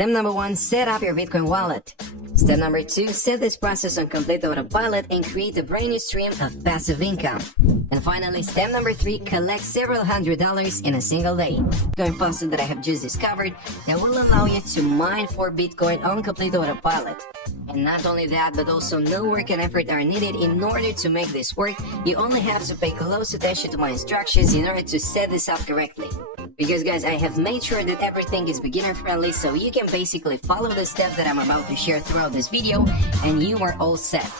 Step number 1, set up your Bitcoin wallet. Step number 2, set this process on complete autopilot and create a brand new stream of passive income. And finally, step number 3, collect several $100s in a single day. Bitcoin faucet that I have just discovered that will allow you to mine for Bitcoin on complete autopilot. And not only that, but also no work and effort are needed in order to make this work. You only have to pay close attention to my instructions in order to set this up correctly. Because guys, I have made sure that everything is beginner friendly, so you can basically follow the steps that I'm about to share throughout this video and you are all set.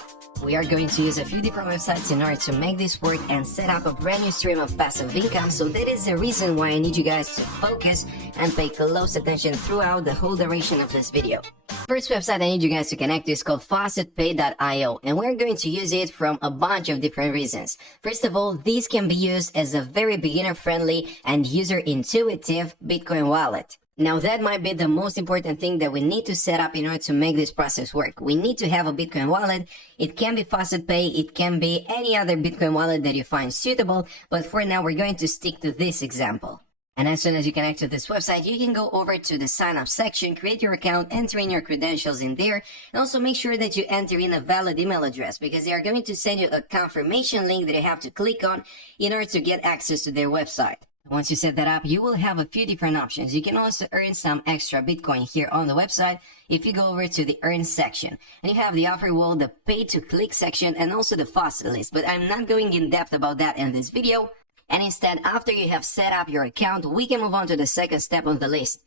We are going to use a few different websites in order to make this work and set up a brand new stream of passive income, so that is the reason why I need you guys to focus and pay close attention throughout the whole duration of this video. First website I need you guys to connect to is called faucetpay.io, and we're going to use it from a bunch of different reasons. First of all, these can be used as a very beginner friendly and user intuitive Bitcoin wallet. Now that might be the most important thing that we need to set up in order to make this process work. We need to have a Bitcoin wallet. It can be FaucetPay, it can be any other Bitcoin wallet that you find suitable, but for now we're going to stick to this example. And as soon as you connect to this website, you can go over to the sign up section, create your account, enter in your credentials in there, and also make sure that you enter in a valid email address, because they are going to send you a confirmation link that you have to click on in order to get access to their website. Once you set that up, you will have a few different options. You can also earn some extra Bitcoin here on the website if you go over to the earn section. And you have the offer wall, the pay to click section, and also the faucet list. But I'm not going in depth about that in this video. And instead, after you have set up your account, we can move on to the second step on the list.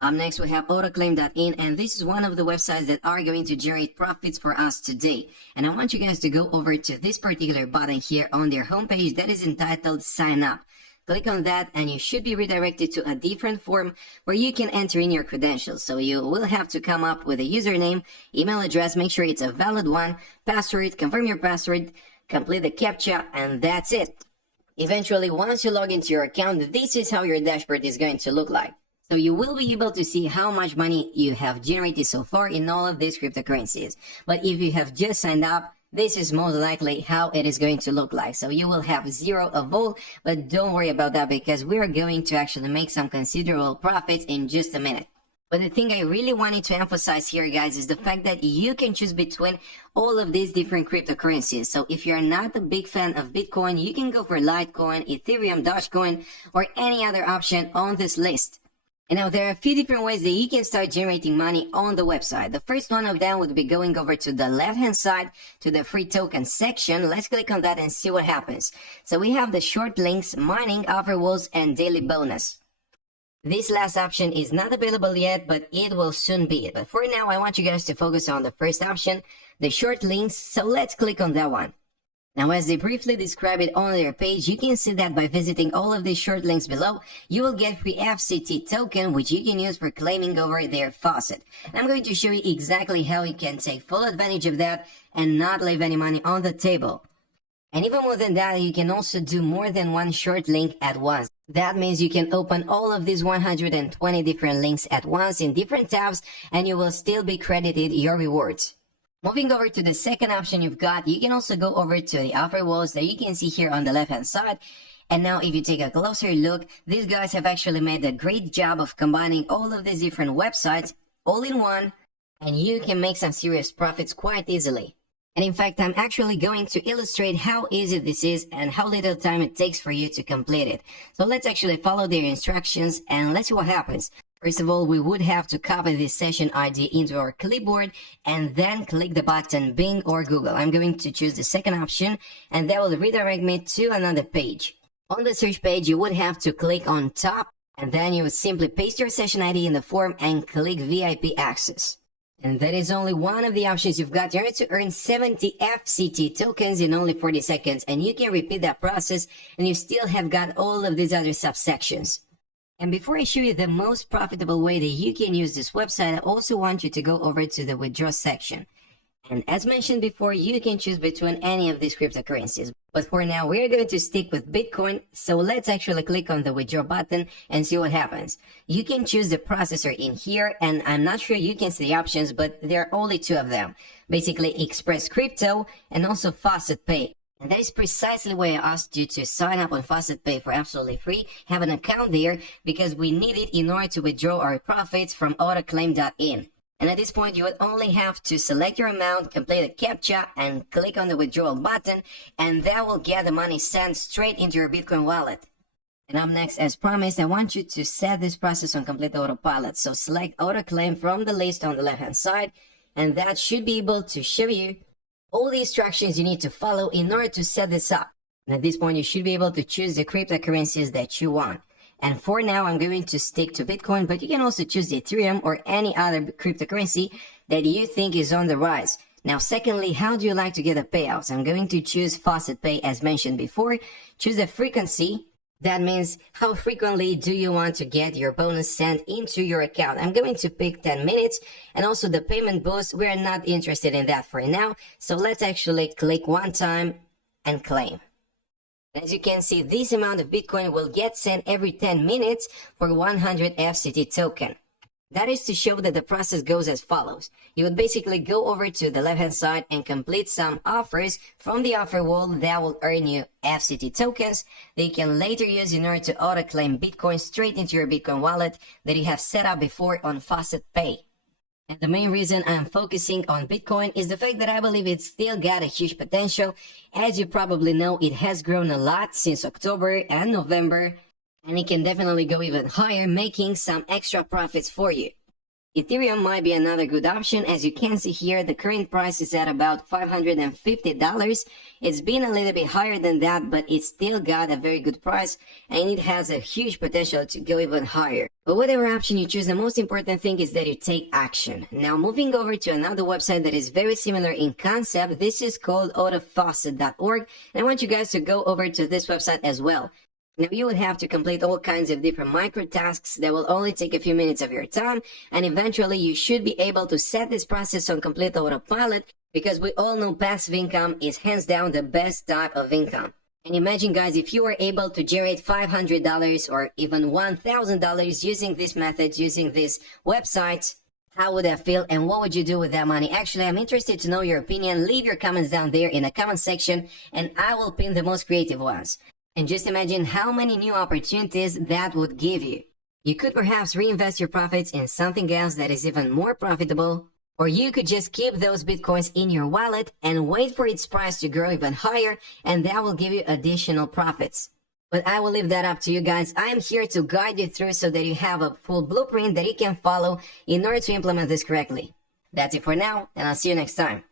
Up next, we have autoclaim.in, and this is one of the websites that are going to generate profits for us today. And I want you guys to go over to this particular button here on their homepage that is entitled Sign Up. Click on that and you should be redirected to a different form where you can enter in your credentials. So you will have to come up with a username, email address, make sure it's a valid one, password, confirm your password, complete the CAPTCHA, and that's it. Eventually, once you log into your account, this is how your dashboard is going to look like. So you will be able to see how much money you have generated so far in all of these cryptocurrencies. But if you have just signed up, this is most likely how it is going to look like. So you will have 0 of all, but don't worry about that because we are going to actually make some considerable profits in just a minute. But the thing I really wanted to emphasize here, guys, is the fact that you can choose between all of these different cryptocurrencies. So if you're not a big fan of Bitcoin, you can go for Litecoin, Ethereum, Dogecoin, or any other option on this list. And now there are a few different ways that you can start generating money on the website. The first one of them would be going over to the left-hand side to the free token section. Let's click on that and see what happens. So we have the short links, mining, offer walls, and daily bonus. This last option is not available yet, but it will soon be. But for now, I want you guys to focus on the first option, the short links. So let's click on that one. Now, as they briefly describe it on their page, you can see that by visiting all of these short links below, you will get free FCT token, which you can use for claiming over their faucet. And I'm going to show you exactly how you can take full advantage of that and not leave any money on the table. And even more than that, you can also do more than one short link at once. That means you can open all of these 120 different links at once in different tabs, and you will still be credited your rewards. Moving over to the second option you've got, you can also go over to the offer walls that you can see here on the left hand side. And now if you take a closer look, these guys have actually made a great job of combining all of these different websites all in one, and you can make some serious profits quite easily. And in fact, I'm actually going to illustrate how easy this is and how little time it takes for you to complete it. So let's actually follow their instructions and let's see what happens. First of all, we would have to copy this session ID into our clipboard and then click the button Bing or Google. I'm going to choose the second option and that will redirect me to another page. On the search page, you would have to click on top and then you would simply paste your session ID in the form and click VIP access. And that is only one of the options you've got. You're going to earn 70 FCT tokens in only 40 seconds and you can repeat that process and you still have got all of these other subsections. And before I show you the most profitable way that you can use this website, I also want you to go over to the withdraw section. And as mentioned before, you can choose between any of these cryptocurrencies. But for now, we're going to stick with Bitcoin. So let's actually click on the withdraw button and see what happens. You can choose the processor in here, and I'm not sure you can see the options, but there are only 2 of them. Basically, Express Crypto and also Faucet Pay. And that is precisely why I asked you to sign up on FaucetPay for absolutely free, have an account there, because we need it in order to withdraw our profits from autoclaim.in. And at this point, you would only have to select your amount, complete a CAPTCHA, and click on the withdrawal button, and that will get the money sent straight into your Bitcoin wallet. And up next, as promised, I want you to set this process on complete autopilot. So select autoclaim from the list on the left-hand side, and that should be able to show you all the instructions you need to follow in order to set this up. And at this point, you should be able to choose the cryptocurrencies that you want. And for now, I'm going to stick to Bitcoin, but you can also choose Ethereum or any other cryptocurrency that you think is on the rise. Now, secondly, how do you like to get the payouts? I'm going to choose FaucetPay as mentioned before. Choose the frequency. That means how frequently do you want to get your bonus sent into your account. I'm going to pick 10 minutes, and also the payment boost. We're not interested in that for now. So let's actually click one time and claim. As you can see, this amount of Bitcoin will get sent every 10 minutes for 100 FCT token. That is to show that the process goes as follows. You would basically go over to the left-hand side and complete some offers from the offer wall that will earn you FCT tokens that you can later use in order to auto-claim Bitcoin straight into your Bitcoin wallet that you have set up before on FaucetPay. And the main reason I'm focusing on Bitcoin is the fact that I believe it's still got a huge potential. As you probably know, it has grown a lot since October and November, and it can definitely go even higher, making some extra profits for you. Ethereum might be another good option. As you can see here, the current price is at about $550. It's been a little bit higher than that, but it's still got a very good price, and it has a huge potential to go even higher. But whatever option you choose, the most important thing is that you take action. Now, moving over to another website that is very similar in concept, this is called autofaucet.org, and I want you guys to go over to this website as well. Now, you would have to complete all kinds of different micro tasks that will only take a few minutes of your time, and eventually you should be able to set this process on complete autopilot, because we all know passive income is hands down the best type of income. And imagine, guys, if you were able to generate $500 or even $1,000 using this method, using this website, how would that feel and what would you do with that money? Actually, I'm interested to know your opinion. Leave your comments down there in the comment section, and I will pin the most creative ones. And just imagine how many new opportunities that would give you. You could perhaps reinvest your profits in something else that is even more profitable, or you could just keep those Bitcoins in your wallet and wait for its price to grow even higher, and that will give you additional profits. But I will leave that up to you guys. I am here to guide you through so that you have a full blueprint that you can follow in order to implement this correctly. That's it for now, and I'll see you next time.